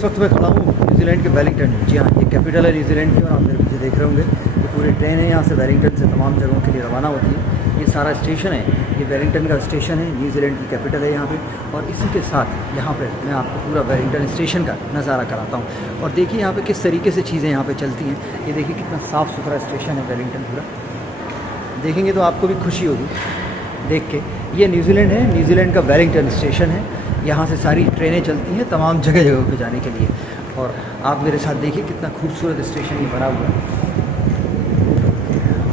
इस वक्त मैं खड़ा हूँ न्यूजीलैंड के वेलिंगटन में। जी हाँ, ये कैपिटल है न्यूजीलैंड की और आप मेरे पीछे देख रहे होंगे ये पूरी ट्रेन है यहाँ से वेलिंगटन से तमाम जगहों के लिए रवाना होती है। ये सारा स्टेशन है, ये वेलिंगटन का स्टेशन है, न्यूजीलैंड की कैपिटल है यहाँ पे। और इसी के साथ यहाँ पे मैं आपको पूरा वेलिंगटन स्टेशन का नज़ारा कराता हूँ। और देखिए यहाँ पे किस तरीके से चीज़ें यहाँ पे चलती हैं। ये देखिए कितना साफ़ सुथरा स्टेशन है वेलिंगटन पूरा। देखेंगे तो आपको भी खुशी होगी देख के। ये न्यूजीलैंड है, न्यूजीलैंड का वेलिंगटन स्टेशन है। यहाँ से सारी ट्रेनें चलती हैं तमाम जगह जगह पे जाने के लिए। और आप मेरे साथ देखिए कितना खूबसूरत स्टेशन ये बना हुआ है,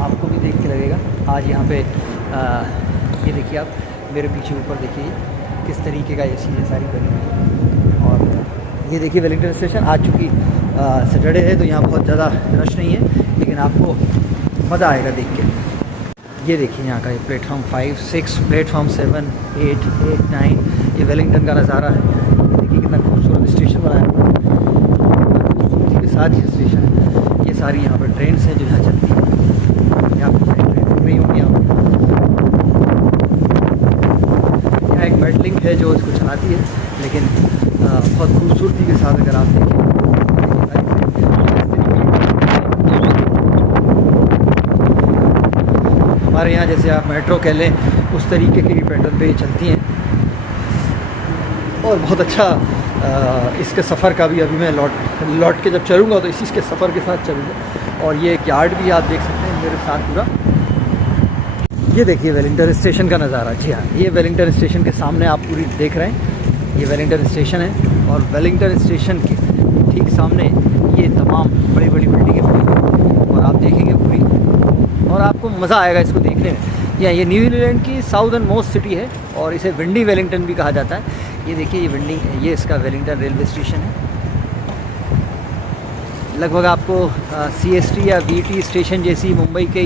आपको भी देख के लगेगा। आज यहाँ पे ये देखिए आप मेरे पीछे ऊपर देखिए किस तरीके का ये चीज़ें सारी बनी हुई है। और ये देखिए वेलिंगटन स्टेशन। आज चूँकि सैटरडे है तो यहाँ बहुत ज़्यादा रश नहीं है, लेकिन आपको मज़ा आएगा देख के। ये देखिए यहाँ का ये प्लेटफॉर्म 5, 6, प्लेटफॉर्म 7, 8, 9 ये वेलिंगटन का नज़ारा है। देखिए कितना खूबसूरत स्टेशन बनाया हुआ है, खूबसूरती के साथ ये स्टेशन है। ये सारी यहाँ पर ट्रेन हैं जो यहाँ चलती हैं। यहाँ पर सारी ट्रेन रुक रही होंगी। यहाँ एक मेटलिंग है जो इसको चलाती है, लेकिन बहुत खूबसूरती के साथ अगर आप देखें। हमारे यहाँ जैसे आप मेट्रो कह लें उस तरीके की पैटर्न पे चलती हैं। और बहुत अच्छा इसके सफ़र का भी अभी मैं लौट के जब चलूँगा तो इसी के सफ़र के साथ चलूँगा। और ये एक यार्ड भी आप देख सकते हैं मेरे साथ पूरा। ये देखिए वेलिंगटन स्टेशन का नज़ारा। जी हाँ, ये वेलिंगटन स्टेशन के सामने आप पूरी देख रहे हैं। ये वेलिंगटन स्टेशन है और वेलिंगटन स्टेशन के ठीक सामने ये तमाम बड़ी बड़ी बिल्डिंगें बनी और आप देखेंगे पूरी, और आपको मज़ा आएगा इसको देखने में। ये न्यूजीलैंड की साउदर्न मोस्ट सिटी है और इसे विंडी वेलिंगटन भी कहा जाता है। ये देखिए ये इसका वेलिंगटन रेलवे स्टेशन है। लगभग आपको CST या VT स्टेशन जैसी मुंबई के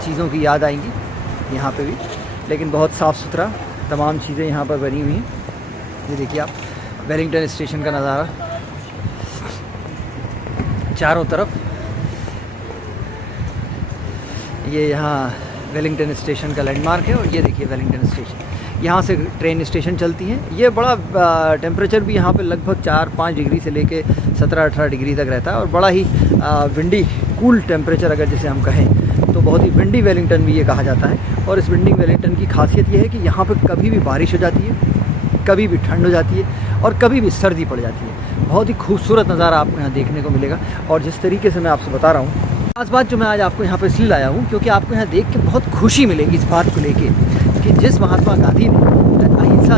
चीज़ों की याद आएंगी यहाँ पे भी, लेकिन बहुत साफ़ सुथरा तमाम चीज़ें यहाँ पर बनी हुई हैं। ये देखिए आप वेलिंगटन स्टेशन का नज़ारा चारों तरफ। ये यहाँ वेलिंगटन स्टेशन का लैंडमार्क है। और ये देखिए वेलिंगटन स्टेशन, यहाँ से ट्रेन स्टेशन चलती हैं। ये बड़ा टेम्परेचर भी यहाँ पे लगभग 4-5 डिग्री से लेके 17-18 डिग्री तक रहता है और बड़ा ही विंडी कूल टेम्परेचर अगर जैसे हम कहें तो बहुत ही विंडी वेलिंगटन भी ये कहा जाता है। और इस विंडी वेलिंगटन की खासियत ये है कि यहाँ पे कभी भी बारिश हो जाती है, कभी भी ठंड हो जाती है और कभी भी सर्दी पड़ जाती है। बहुत ही खूबसूरत नज़ारा आपको यहाँ देखने को मिलेगा। और जिस तरीके से मैं आपसे बता रहा हूँ, खास बात जो मैं आज आपको यहाँ पर इसलिए लाया हूँ क्योंकि आपको यहाँ देख के बहुत खुशी मिलेगी इस बात को लेके कि जिस महात्मा गांधी ने अहिंसा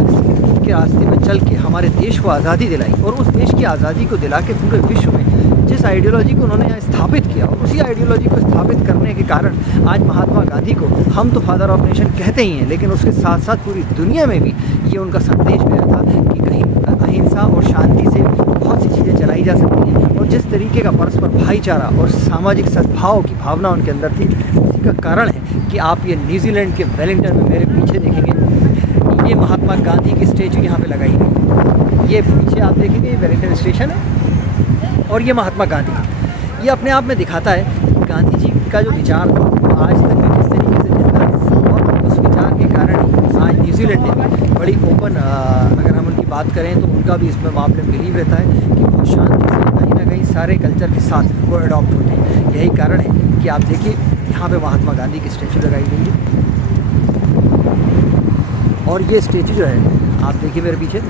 के रास्ते में चल के हमारे देश को आज़ादी दिलाई और उस देश की आज़ादी को दिला के पूरे विश्व में जिस आइडियोलॉजी को उन्होंने यहाँ स्थापित किया और उसी आइडियोलॉजी को स्थापित करने के कारण आज महात्मा गांधी को हम तो फादर ऑफ नेशन कहते ही हैं, लेकिन उसके साथ साथ पूरी दुनिया में भी ये उनका संदेश गया था कि कहीं अहिंसा और शांति से बहुत सी चीज़ें चलाई जा सकती हैं। और जिस तरीके का परस्पर भाईचारा और सामाजिक सद्भाव की भावना उनके अंदर थी, उसी का कारण है कि आप ये न्यूजीलैंड के वेलिंगटन में मेरे पीछे देखेंगे ये महात्मा गांधी की स्टैचू यहाँ पे लगाई गई। ये पीछे आप देखेंगे ये वेलिंगटन स्टेशन है और ये महात्मा गांधी। ये अपने आप में दिखाता है कि गांधी जी का जो विचार था वो आज तक भी किस तरीके से जिंदा है। और उस विचार के कारण ही आज न्यूजीलैंड ने बड़ी ओपन, अगर हम उनकी बात करें तो उनका भी इसमें मामले में बिलीव रहता है कि बहुत शांति से कहीं ना कहीं सारे कल्चर के साथ वो अडॉप्ट होते हैं। यही कारण है कि आप देखिए यहाँ पे महात्मा गांधी की स्टैचू लगाई गई है। और ये स्टैचू जो है आप देखिए मेरे पीछे,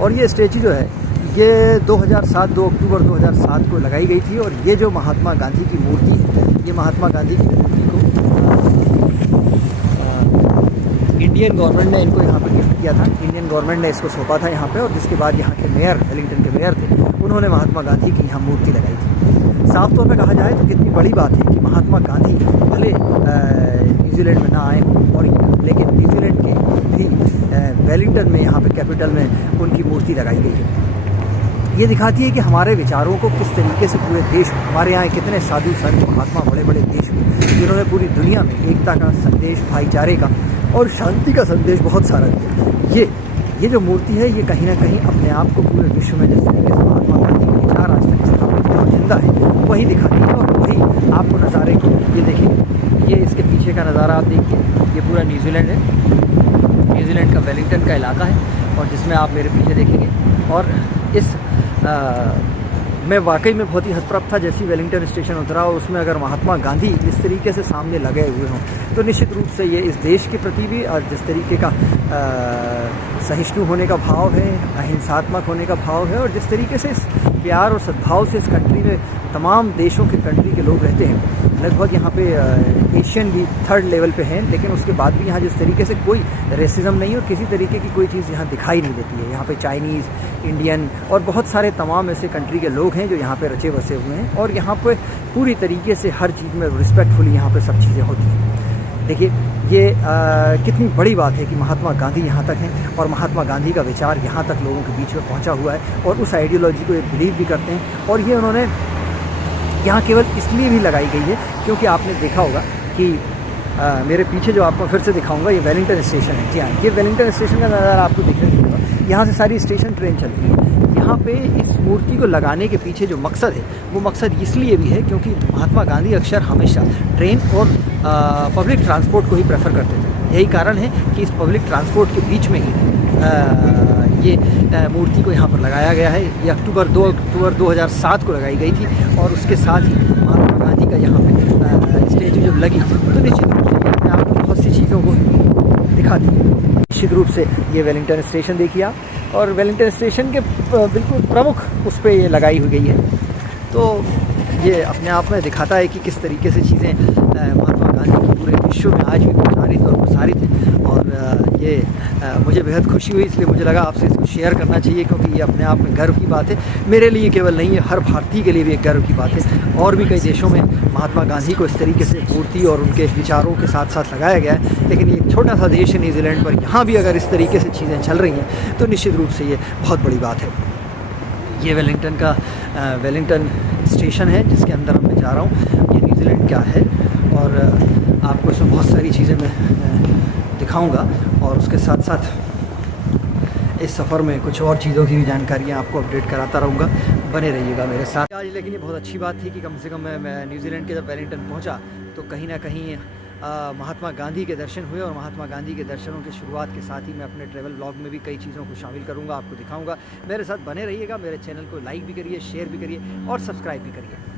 और ये स्टैचू जो है ये 2 अक्टूबर 2007 को लगाई गई थी। और ये जो महात्मा गांधी की मूर्ति है, ये महात्मा गांधी की मूर्ति को इंडियन गवर्नमेंट ने इनको यहाँ पर गिफ्ट किया था। इंडियन गवर्नमेंट ने इसको सौंपा था यहाँ पे। और जिसके बाद यहाँ के मेयर, वेलिंगटन के मेयर थे, उन्होंने महात्मा गांधी की यहाँ मूर्ति लगाई थी। साफ तौर पे कहा जाए तो कितनी बड़ी बात है कि महात्मा गांधी भले न्यूजीलैंड में ना आए और लेकिन न्यूजीलैंड के भी वेलिंगटन में यहाँ पे कैपिटल में उनकी मूर्ति लगाई गई है। ये दिखाती है कि हमारे विचारों को किस तरीके से पूरे देश, हमारे यहाँ कितने साधु संत महात्मा बड़े बड़े देश में जिन्होंने पूरी दुनिया में एकता का संदेश, भाईचारे का और शांति का संदेश बहुत सारा दिया। ये जो मूर्ति है ये कहीं ना कहीं अपने आप को पूरे विश्व में जिस तरीके से महात्मा गांधी के विचार आज तक स्थापित और जिंदा है वही दिखाती है। और वही आपको नज़ारे को ये देखिए, ये इसके पीछे का नज़ारा आप देखिए, ये पूरा न्यूजीलैंड है। न्यूजीलैंड का वेलिंगटन का इलाका है और जिसमें आप मेरे पीछे देखेंगे। और इस मैं वाकई में बहुत ही हतप्रभ था जैसी वेलिंगटन स्टेशन उतरा और उसमें अगर महात्मा गांधी इस तरीके से सामने लगे हुए हों तो निश्चित रूप से ये इस देश के प्रति भी और जिस तरीके का सहिष्णु होने का भाव है, अहिंसात्मक होने का भाव है और जिस तरीके से इस प्यार और सद्भाव से इस कंट्री में तमाम देशों के कंट्री के लोग रहते हैं, लगभग यहाँ पे एशियन भी 3rd लेवल पे हैं, लेकिन उसके बाद भी यहाँ जिस तरीके से कोई रेसिज्म नहीं और किसी तरीके की कोई चीज़ यहाँ दिखाई नहीं देती है। यहाँ पे चाइनीज़, इंडियन और बहुत सारे तमाम ऐसे कंट्री के लोग हैं जो यहाँ पे रचे बसे हुए हैं और यहाँ पे पूरी तरीके से हर चीज़ में रिस्पेक्टफुली यहाँ पे सब चीज़ें होती हैं। देखिए ये कितनी बड़ी बात है कि महात्मा गांधी यहाँ तक हैं और महात्मा गांधी का विचार यहाँ तक लोगों के बीच में पहुँचा हुआ है और उस आइडियोलॉजी को ये बिलीव भी करते हैं और ये उन्होंने यहाँ केवल इसलिए भी लगाई गई है क्योंकि आपने देखा होगा कि मेरे पीछे जो आपको फिर से दिखाऊंगा ये वेलिंगटन स्टेशन है। जी हाँ, ये वेलिंगटन स्टेशन का नज़ारा आपको दिखने मिलेगा। यहाँ से सारी स्टेशन ट्रेन चलती है। यहाँ पे इस मूर्ति को लगाने के पीछे जो मकसद है वो मकसद इसलिए भी है क्योंकि महात्मा गांधी अक्सर हमेशा ट्रेन और पब्लिक ट्रांसपोर्ट को ही प्रेफर करते थे। यही कारण है कि इस पब्लिक ट्रांसपोर्ट के बीच में ही ये मूर्ति को यहाँ पर लगाया गया है। ये 2 अक्टूबर 2007 को लगाई गई थी और उसके साथ ही महात्मा गांधी का यहाँ पे स्टैचू जब लगी तो निश्चित रूप से अपने आप को बहुत सी चीज़ों को दिखाती है। निश्चित रूप से ये वेलिंगटन स्टेशन देखिए आप और वेलिंगटन स्टेशन के बिल्कुल प्रमुख उस पर ये लगाई हुई गई है। तो ये अपने आप में दिखाता है कि किस तरीके से चीज़ें महात्मा गांधी की पूरे विश्व में आज भी प्रचारित और प्रसारित हैं और ये मुझे बेहद खुशी हुई, इसलिए मुझे लगा आपसे इसको शेयर करना चाहिए क्योंकि ये अपने आप में गर्व की बात है। मेरे लिए केवल नहीं है, हर भारतीय के लिए भी एक गर्व की बात है। और भी कई देशों में महात्मा गांधी को इस तरीके से मूर्ति और उनके विचारों के साथ साथ लगाया गया है, लेकिन ये छोटा सा देश है न्यूजीलैंड पर, यहाँ भी अगर इस तरीके से चीज़ें चल रही हैं तो निश्चित रूप से ये बहुत बड़ी बात है। ये वेलिंगटन का वेलिंगटन स्टेशन है जिसके अंदर मैं जा रहा हूँ। ये न्यूजीलैंड का है और आपको इसमें बहुत सारी चीज़ें मैं दिखाऊंगा और उसके साथ साथ इस सफ़र में कुछ और चीज़ों की भी जानकारियाँ आपको अपडेट कराता रहूँगा। बने रहिएगा मेरे साथ। आज लेकिन ये बहुत अच्छी बात थी कि कम से कम मैं न्यूजीलैंड के जब वेलिंगटन पहुँचा तो कहीं ना कहीं महात्मा गांधी के दर्शन हुए और महात्मा गांधी के दर्शनों की शुरुआत के साथ ही मैं अपने ट्रैवल ब्लॉग में भी कई चीज़ों को शामिल करूंगा, आपको दिखाऊंगा। मेरे साथ बने रहिएगा। मेरे चैनल को लाइक भी करिए, शेयर भी करिए और सब्सक्राइब भी करिए।